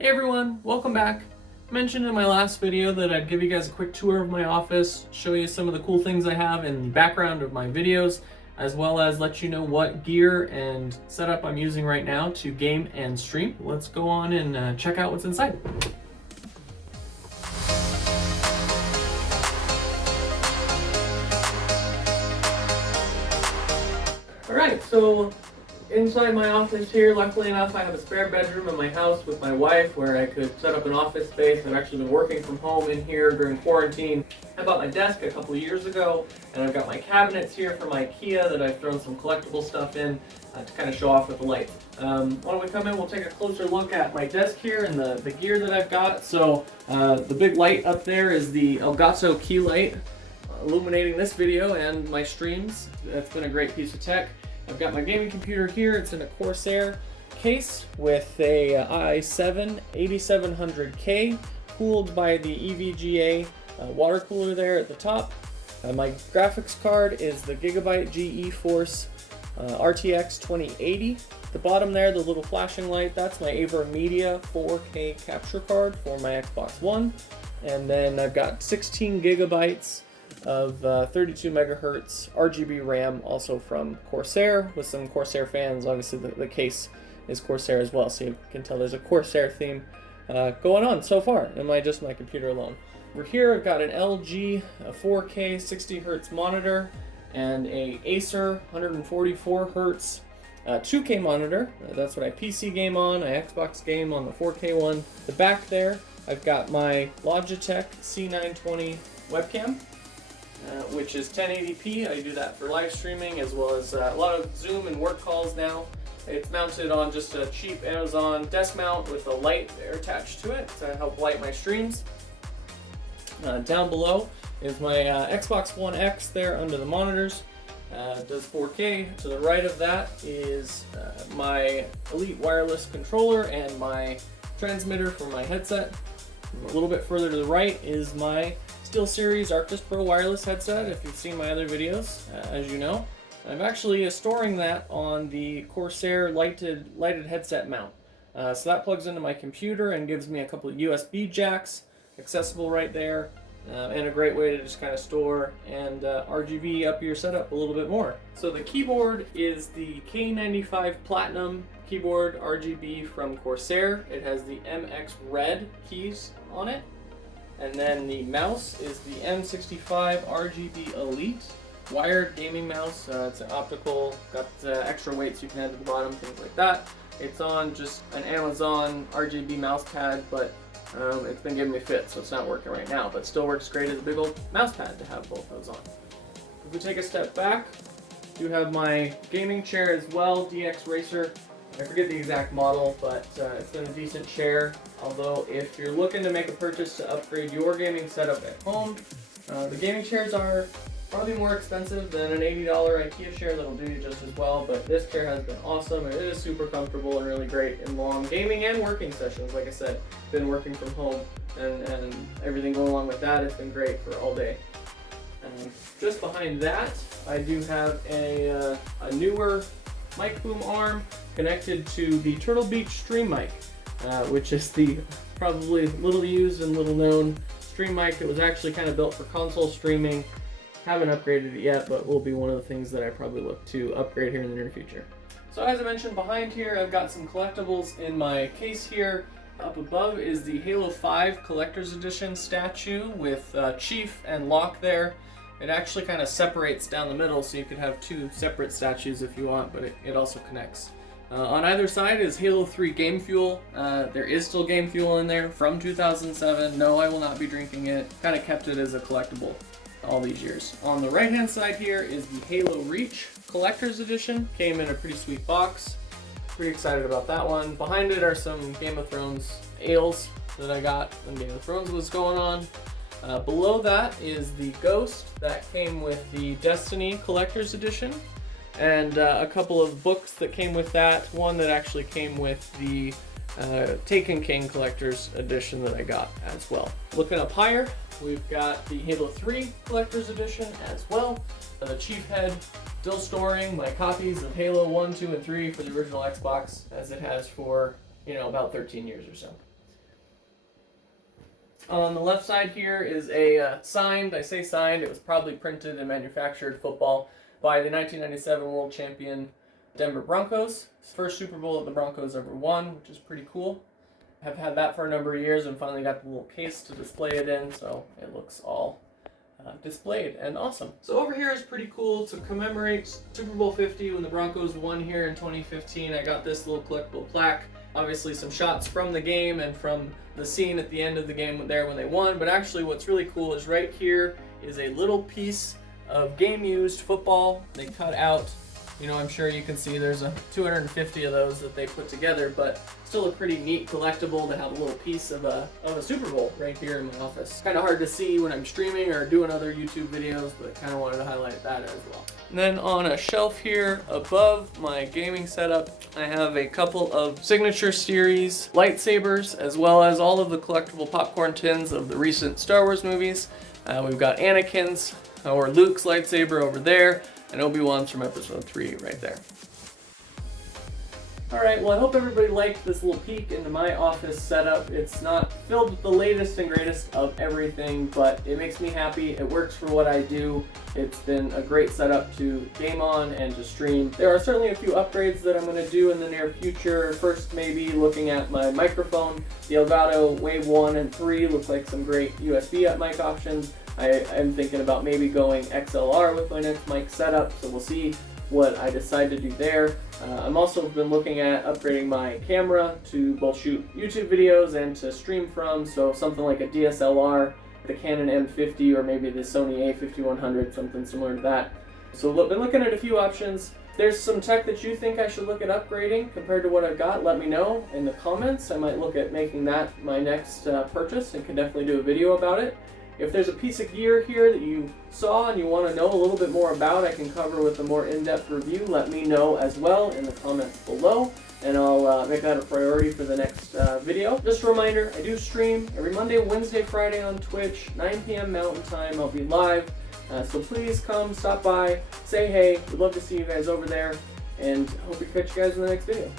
Hey everyone, welcome back. I mentioned in my last video that I'd give you guys a quick tour of my office, show you some of the cool things I have in the background of my videos, as well as let you know what gear and setup I'm using right now to game and stream. Let's go on and check out what's inside. Alright, so inside my office here, luckily enough, I have a spare bedroom in my house with my wife where I could set up an office space. I've actually been working from home in here during quarantine. I bought my desk a couple of years ago, and I've got my cabinets here from IKEA that I've thrown some collectible stuff in to kind of show off with the lights. Why don't we come in, we'll take a closer look at my desk here and the gear that I've got. So the big light up there is the Elgato key light illuminating this video and my streams. That's been a great piece of tech. I've got my gaming computer here. It's in a Corsair case with a i7 8700K cooled by the EVGA water cooler there at the top. My graphics card is the Gigabyte GeForce RTX 2080. The bottom there, the little flashing light, that's my AverMedia 4K capture card for my Xbox One. And then I've got 16 gigabytes of 32 megahertz RGB RAM, also from Corsair, with some Corsair fans. Obviously the case is Corsair as well, so you can tell there's a Corsair theme going on so far in just my computer alone. Over here I've got an LG 4K 60 hertz monitor and a Acer 144 hertz 2K monitor. That's what I PC game on, I Xbox game on the 4K one. The back there I've got my Logitech C920 webcam, which is 1080p. I do that for live streaming as well as a lot of Zoom and work calls now. It's mounted on just a cheap Amazon desk mount with a light there attached to it to help light my streams. Down below is my Xbox One X there under the monitors. Does 4K. To the right of that is my Elite wireless controller and my transmitter for my headset. A little bit further to the right is my SteelSeries Arctis Pro wireless headset, if you've seen my other videos, as you know. I'm actually storing that on the Corsair lighted headset mount. So that plugs into my computer and gives me a couple of USB jacks, accessible right there, and a great way to just kind of store and RGB up your setup a little bit more. So the keyboard is the K95 Platinum keyboard RGB from Corsair. It has the MX Red keys on it. And then the mouse is the M65 RGB Elite wired gaming mouse. It's an optical, got extra weights you can add to the bottom, things like that. It's on just an Amazon RGB mouse pad, but it's been giving me fits, so it's not working right now, but still works great as a big old mouse pad to have both those on. If we take a step back, I do have my gaming chair as well, DX Racer. I forget the exact model, but it's been a decent chair. Although if you're looking to make a purchase to upgrade your gaming setup at home, the gaming chairs are probably more expensive than an $80 IKEA chair that'll do you just as well, but this chair has been awesome. It is super comfortable and really great in long gaming and working sessions. Like I said, been working from home and everything going along with that. It's been great for all day. Just behind that, I do have a newer mic boom arm connected to the Turtle Beach Stream Mic, which is the probably little used and little known stream mic. It was actually kind of built for console streaming. Haven't upgraded it yet, but will be one of the things that I probably look to upgrade here in the near future. So as I mentioned, behind here I've got some collectibles in my case here. Up above is the Halo 5 Collector's Edition statue with Chief and Locke there. It actually kind of separates down the middle, so you could have two separate statues if you want, but it also connects. On either side is Halo 3 Game Fuel. There is still Game Fuel in there from 2007. No, I will not be drinking it. Kind of kept it as a collectible all these years. On the right hand side here is the Halo Reach Collector's Edition. Came in a pretty sweet box. Pretty excited about that one. Behind it are some Game of Thrones ales that I got when Game of Thrones was going on. Below that is the Ghost that came with the Destiny Collector's Edition, and a couple of books that came with that. One that actually came with the Taken King Collector's Edition that I got as well. Looking up higher, we've got the Halo 3 Collector's Edition as well. The Chief Head, still storing my copies of Halo 1, 2, and 3 for the original Xbox, as it has for, about 13 years or so. On the left side here is a signed, I say signed, it was probably printed and manufactured football by the 1997 world champion Denver Broncos. First Super Bowl that the Broncos ever won, which is pretty cool. I've had that for a number of years and finally got the little case to display it in, so it looks all displayed and awesome. So over here is pretty cool to commemorate Super Bowl 50 when the Broncos won here in 2015. I got this little collectible plaque. Obviously some shots from the game and from the scene at the end of the game there when they won, but actually what's really cool is right here is a little piece of game-used football they cut out. You know, I'm sure you can see there's 250 of those that they put together, but still a pretty neat collectible to have a little piece of a Super Bowl right here in my office. Kind of hard to see when I'm streaming or doing other YouTube videos, but kind of wanted to highlight that as well. And then on a shelf here above my gaming setup, I have a couple of Signature Series lightsabers, as well as all of the collectible popcorn tins of the recent Star Wars movies. We've got Anakin's or Luke's lightsaber over there, and Obi-Wan's from episode 3 right there. Alright, well I hope everybody liked this little peek into my office setup. It's not filled with the latest and greatest of everything, but it makes me happy. It works for what I do. It's been a great setup to game on and to stream. There are certainly a few upgrades that I'm going to do in the near future. First, maybe looking at my microphone. The Elgato Wave 1 and 3 look like some great USB mic options. I am thinking about maybe going XLR with my next mic setup, so we'll see what I decide to do there. I'm also been looking at upgrading my camera to both shoot YouTube videos and to stream from, so something like a DSLR, the Canon M50 or maybe the Sony A5100, something similar to that. So been looking at a few options. There's some tech that you think I should look at upgrading compared to what I've got. Let me know in the comments. I might look at making that my next purchase and can definitely do a video about it. If there's a piece of gear here that you saw and you want to know a little bit more about, I can cover with a more in-depth review. Let me know as well in the comments below, and I'll make that a priority for the next video. Just a reminder, I do stream every Monday, Wednesday, Friday on Twitch, 9 p.m. Mountain Time. I'll be live, so please come, stop by, say hey. We'd love to see you guys over there, and hope to catch you guys in the next video.